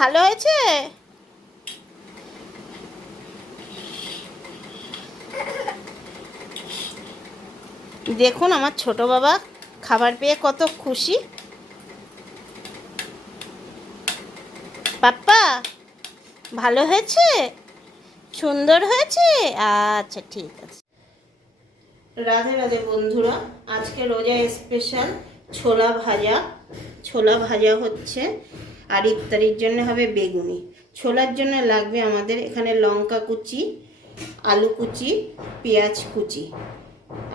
ভালো হয়েছে? দেখুন আমার ছোট বাবা খাবার পেয়ে কত খুশি। পাপ্পা ভালো হয়েছে? সুন্দর হয়েছে? আচ্ছা ঠিক আছে। রাধে রাধে বন্ধুরা, আজকে রোজা স্পেশাল ছোলা ভাজা হচ্ছে। আর ইফতারির জন্য হবে বেগুনি। ছোলার জন্য লাগবে আমাদের এখানে লঙ্কা কুচি, আলু কুচি, পেঁয়াজ কুচি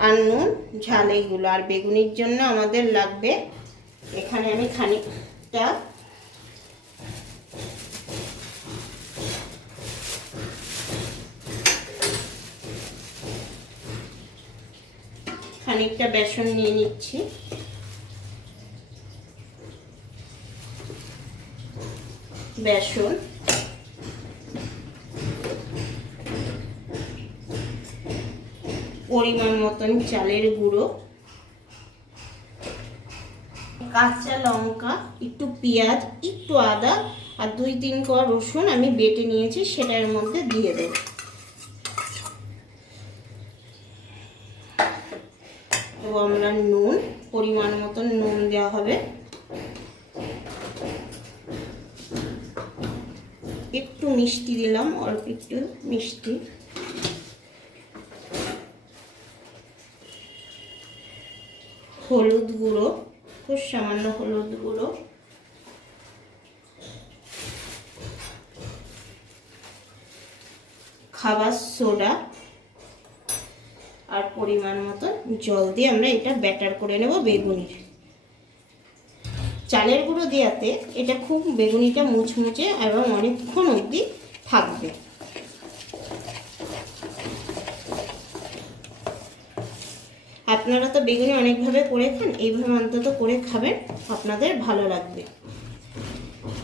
আর নুন, ঝাল এইগুলো। আর বেগুনির জন্য আমাদের লাগবে, এখানে আমি খানিকটা বেসন নিয়ে নিচ্ছি। বেসন, পরিমাণ মতন চালের গুঁড়ো, কাঁচা লঙ্কা, একটু পেঁয়াজ, একটু আদা আর 2-3 কোয়া রসুন আমি বেটে নিয়েছি, সেটা এর মধ্যে দিয়ে দেব। তো আমরা নুন, পরিমাণ মতন নুন দেওয়া হবে, একটু মিষ্টি দিলাম, অল্প একটু মিষ্টি, হলুদ গুঁড়ো, খুব সামান্য হলুদ গুঁড়ো, খাবার সোডা আর পরিমাণ মতো জল দিয়ে আমরা এটা ব্যাটার করে নেব বেগুনির। চালের গুঁড়ো দেওয়াতে এটা খুব বেগুনিটা মুচমুচে এবং অনেকক্ষণ অবধি থাকবে। আপনারা তো বেগুনি অনেকভাবে করে খান, এইভাবে অন্তত করে খাবেন, আপনাদের ভালো লাগবে।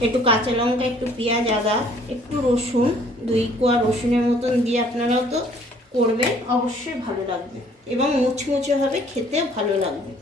একটু কাঁচা লঙ্কা, একটু পেঁয়াজ, আদা, একটু রসুন, 2 কোয়া রসুনের মতন দিয়ে আপনারাও তো করবেন, অবশ্যই ভালো লাগবে এবং মুচমুচে হবে, খেতে ভালো লাগবে।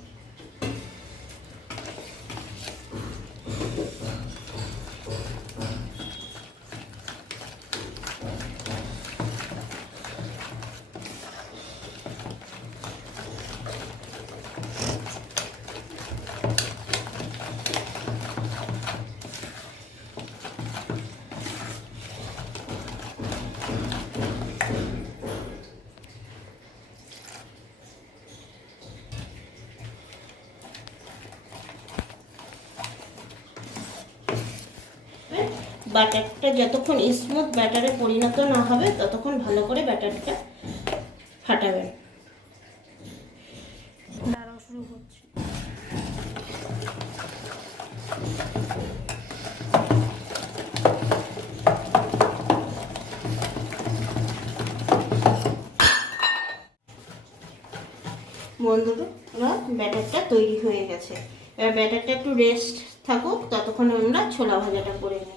ব্যাটারটা যতক্ষণ স্মুথ ব্যাটারে পরিণত না হবে ততক্ষণ ভালো করে ব্যাটারটা ফাটাবেন। দাঁড়াও, শুরু হচ্ছে। বন্ধুরা, ব্যাটারটা তৈরি হয়ে গেছে। এবার ব্যাটারটা একটু রেস্ট থাকুক, ততক্ষণ আমরা ছোলা ভাজাটা করে নিই।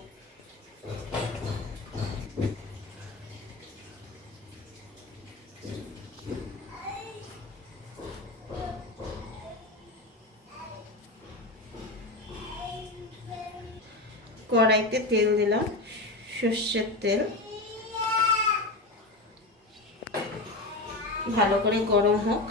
কড়াইতে তেল দিলাম, সর্ষের তেল, ভালো করে গরম হোক।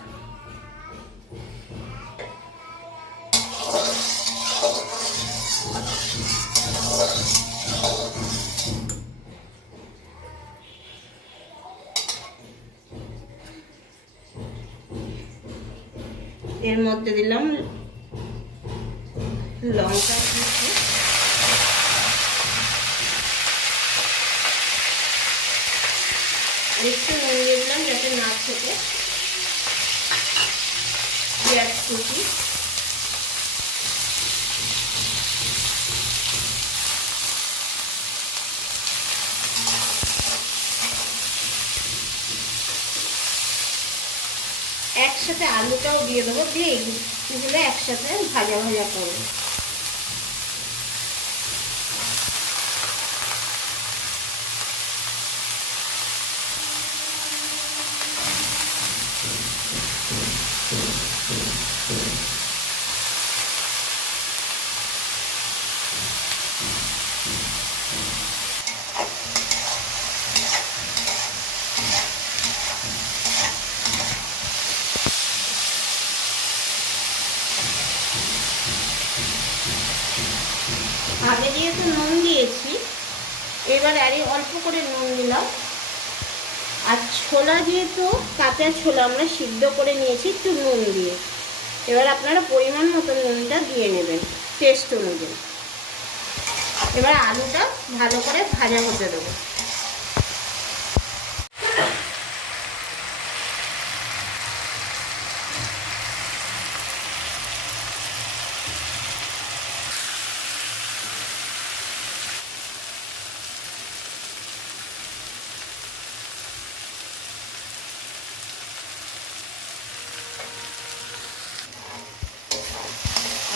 এর মধ্যে দিলাম লঙ্কা কুচি, একটু নুন দিয়ে দিলাম যাতে না ছোটে, পেঁয়াজ কুচি, একসাথে আলুটাও দিয়ে দেবো, দিয়ে এগুলো একসাথে ভাজা ভাজা করবো। আগে যেহেতু নুন দিয়েছি, এবার আরই অল্প করে নুন দিলাম। আর ছোলা যেহেতু কাঁচা ছোলা আমরা সিদ্ধ করে নিয়েছি একটু নুন দিয়ে, এবার আপনারা পরিমাণ মতো নুনটা দিয়ে নেবেন টেস্ট অনুযায়ী। এবার আলুটা ভালো করে ভাজা হতে দেবো।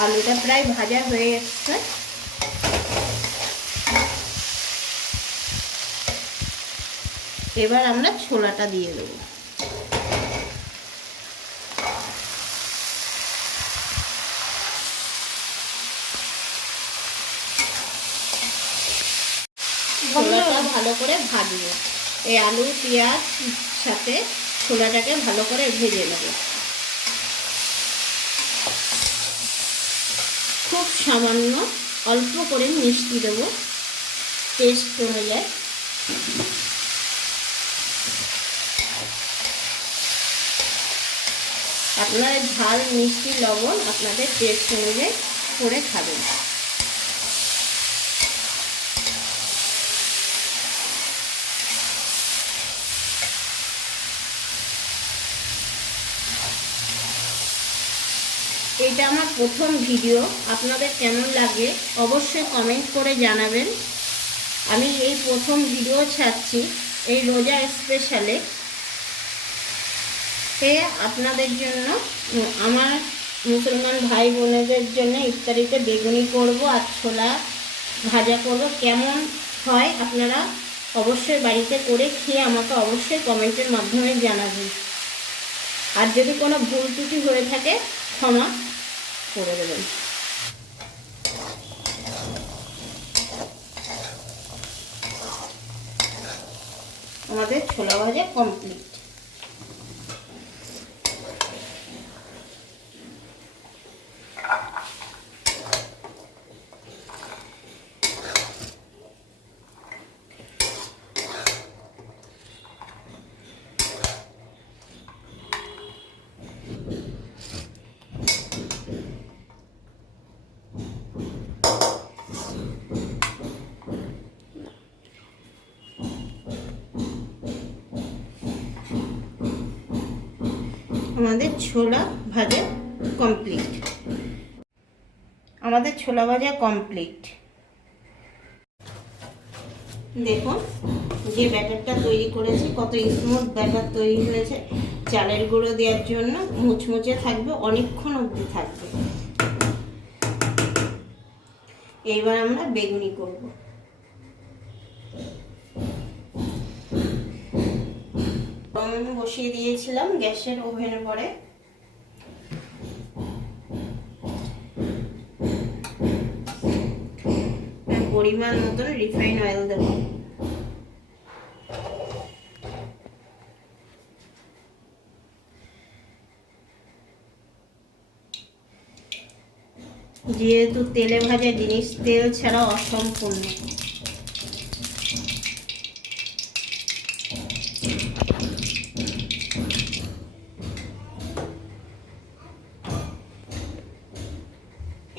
আলুটা প্রায় ভাজা হয়ে এসছে। এবার আমরা ছোলাটা দিয়ে দেবো। ছোলাটা ভালো করে ভাজবো। এই আলু পেঁয়াজ সাথে ছোলাটাকে ভালো করে ভেজে নেব। খুব সামান্য অল্প করে মিষ্টি দেবো টেস্ট অনুযায়ী। আপনারা ঝাল মিষ্টি লবণ আপনাদের টেস্ট অনুযায়ী করে খাবেন। এটা আমার প্রথম ভিডিও, আপনাদের কেমন লাগে অবশ্যই কমেন্ট করে জানাবেন। আমি এই প্রথম ভিডিও ছাড়ছি এই রোজা স্পেশালে। আপনাদের জন্য, আমার মুসলমান ভাই বোনেদের জন্য ইফতারিতে বেগুনি করব আর ছোলা ভাজা করব। কেমন হয় আপনারা অবশ্যই বাড়িতে করে খেয়ে আমাকে অবশ্যই কমেন্টের মাধ্যমে জানাবেন। আর যদি কোনো ভুল ত্রুটি হয়ে থাকে ক্ষমা করে দেবেন। আমাদের ছোলা ভাজা কমপ্লিট। আমাদের ছোলা ভাজা কমপ্লিট। আমাদের ছোলা ভাজা কমপ্লিট। দেখুন যে ব্যাটারটা তৈরি করেছি কত স্মুথ ব্যাটার তৈরি হয়েছে। চালের গুঁড়ো দেওয়ার জন্য মুচমুচে থাকবে, অনেকক্ষণ অবধি থাকবে। এইবার আমরা বেগুনি করব। বসিয়ে দিয়েছিলাম গ্যাসের ওভেনে পরে। পরিমাণ মতন রিফাইন অয়েল দেব। যেহেতু তেলে ভাজা জিনিস তেল ছাড়া অসম্পূর্ণ।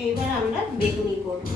এবার আমরা বেগুনি করব।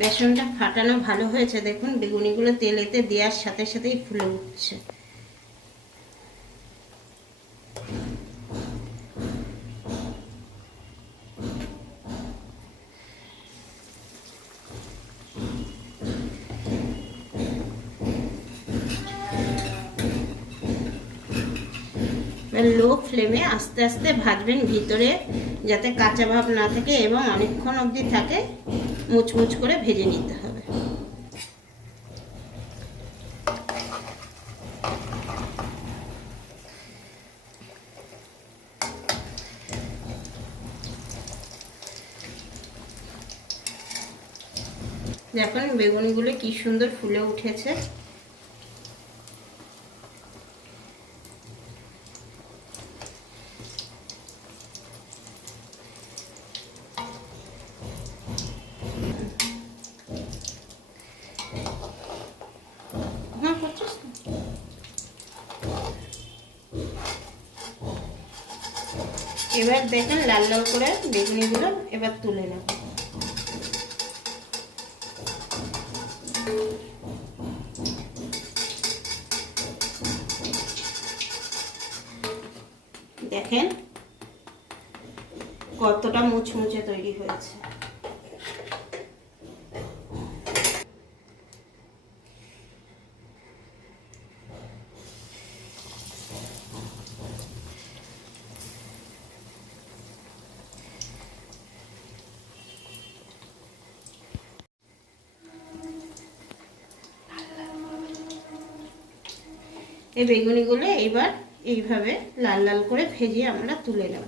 বেসনটা ফাটানো ভালো হয়েছে, দেখুন বেগুনিগুলো তেলেতে দেওয়ার সাথে সাথেই ফুলে উঠছে। লো ফ্লেমে আস্তে আস্তে ভাজবেন ভিতরে, যাতে কাঁচা ভাব না থাকে এবং অনেকক্ষণ অবধি থাকে, মুচমুচ করে ভেজে নিতে হবে। দেখুন বেগুনগুলো কি সুন্দর ফুলে উঠেছে। এবার দেখেন লাল লাল করে বেগুনিগুলো এবার তুলে নেব। দেখেন কতটা মুচমুচে তৈরি হয়েছে। এই বেগুনিগুলো এবার এইভাবে লাল লাল করে ভেজে আমরা তুলে নেব।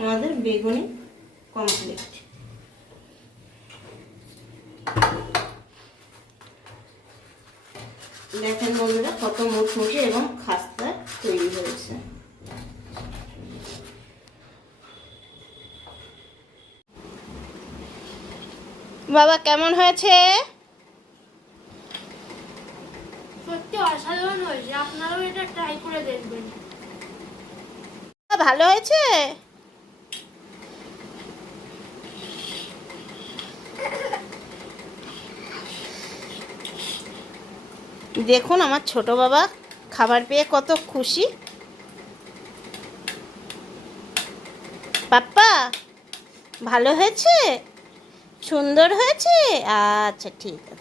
আমাদের বেগুনি কমপ্লিট। দেখেন বন্ধুরা কত মুচমুচে এবং খাস্তা তৈরি হয়েছে। বাবা কেমন হয়েছে? সত্যি অসাধারণ হয়েছে, আপনারাও এটা ট্রাই করে দেখবেন। ভালো হয়েছে। দেখুন আমার ছোট বাবা খাবার পেয়ে কত খুশি। পাপ্পা ভালো হয়েছে, সুন্দর হয়েছে, আচ্ছা ঠিক আছে।